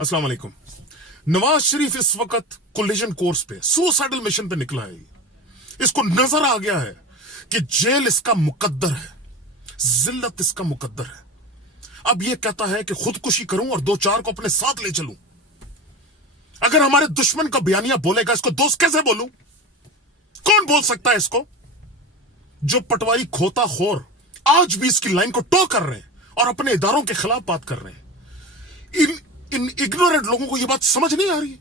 अस्सलाम वालेकुम। नवाज शरीफ इस वक्त कोलिजन कोर्स पे सुसाइडल मिशन पे निकला है। इसको नजर आ गया है कि जेल इसका मुकद्दर है, जिल्लत इसका मुकद्दर है। अब यह कहता है कि खुदकुशी करूं और दो चार को अपने साथ ले चलूं। अगर हमारे दुश्मन का बयानिया बोलेगा, इसको दोस्त कैसे बोलूं? कौन बोल सकता है इसको? जो पटवारी खोता खोर आज भी इसकी लाइन को टो कर रहे हैं और अपने इदारों के खिलाफ बात कर रहे हैं। इन इग्नोरेंट लोगों को यह बात समझ नहीं आ रही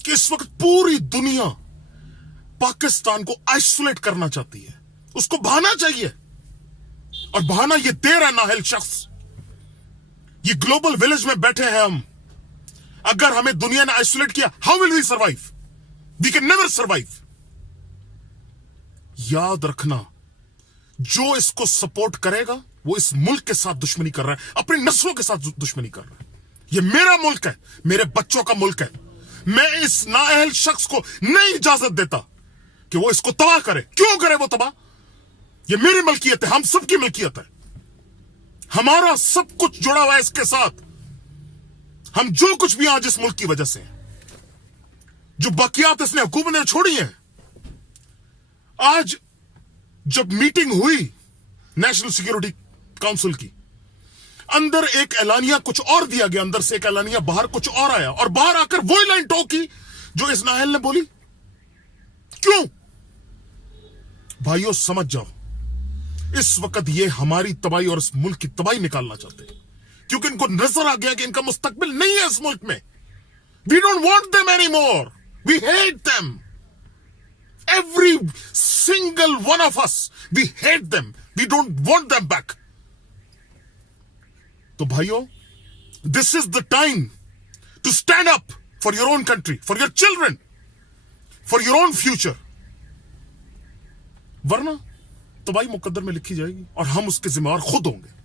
कि इस वक्त पूरी दुनिया पाकिस्तान को आइसोलेट करना चाहती है। उसको बहाना चाहिए, और बहाना ये दे रहा नाहल शख्स। ये ग्लोबल विलेज में बैठे हैं हम। अगर हमें दुनिया ने आइसोलेट किया, how will we survive? We can never survive. याद रखना, जो इसको सपोर्ट करेगा वो इस मुल्क के साथ दुश्मनी कर रहा है, अपनी नस्लों के साथ दुश्मनी कर रहा है। ये मेरा मुल्क है, मेरे बच्चों का मुल्क है। मैं इस नाअहल शख्स को नहीं इजाजत देता कि वो इसको तबाह करे। क्यों करे वो तबाह? ये मेरी मलकियत है, हम सबकी मलकियत है। हमारा सब कुछ जुड़ा हुआ है इसके साथ। हम जो कुछ भी आज इस मुल्क की वजह से, जो बाकियात इसने हुकूमत ने छोड़ी है। आज जब मीटिंग हुई नेशनल सिक्योरिटी काउंसिल की, अंदर एक एलानिया कुछ और दिया गया, अंदर से एक एलानिया बाहर कुछ और आया, और बाहर आकर वही लाइन टोकी जो इस नाहल ने बोली। क्यों? भाइयों समझ जाओ, इस वक्त ये हमारी तबाही और इस मुल्क की तबाही निकालना चाहते हैं, क्योंकि इनको नजर आ गया कि इनका मुस्तकबिल नहीं है इस मुल्क में। We don't want them any more, we hate them. Every single one of us, we hate them. We don't want them back. तो भाइयों, this is the time to stand up for your own country, for your children, for your own future. वरना तबाही मुकद्दर में लिखी जाएगी और हम उसके जिम्मेवार खुद होंगे।